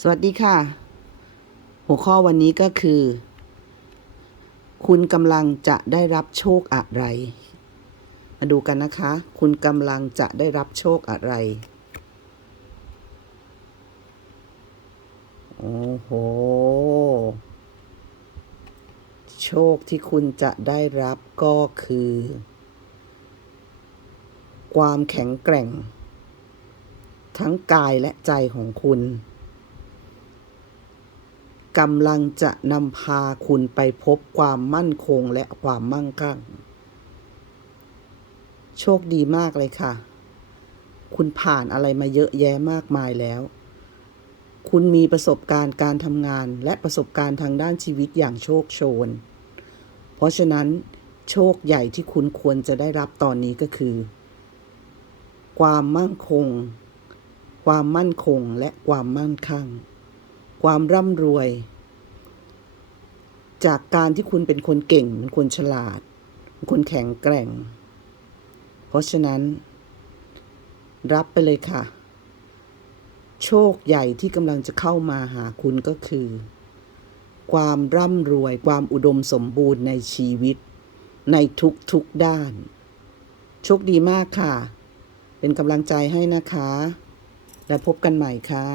สวัสดีค่ะ หัวข้อวันนี้ก็คือ คุณกำลังจะได้รับโชคอะไร มาดูกันนะคะ คุณกำลังจะได้รับโชคอะไร โอ้โห โชคที่คุณจะได้รับก็คือ ความแข็งแกร่ง ทั้งกายและใจของคุณำลังจะนำพาคุณไปพบความมั่นคงและความมั่งคั่ง โชคดีมากเลยค่ะ คุณผ่านอะไรมาเยอะแยะมากมายแล้ว คุณมีประสบการณ์การทำงานและประสบการณ์ทางด้านชีวิตอย่างโชคโชน เพราะฉะนั้น โชคใหญ่ที่คุณควรจะได้รับตอนนี้ก็คือ ความมั่นคง ความมั่นคงและความมั่นคั่งความร่ำรวย จากการที่คุณเป็นคนเก่งเป็นคนฉลาดเป็นคนแข็งแกร่ง เพราะฉะนั้น รับไปเลยค่ะ โชคใหญ่ที่กำลังจะเข้ามาหาคุณก็คือ ความร่ำรวยความอุดมสมบูรณ์ในชีวิต ในทุกๆด้าน โชคดีมากค่ะ เป็นกำลังใจให้นะคะ และพบกันใหม่ค่ะ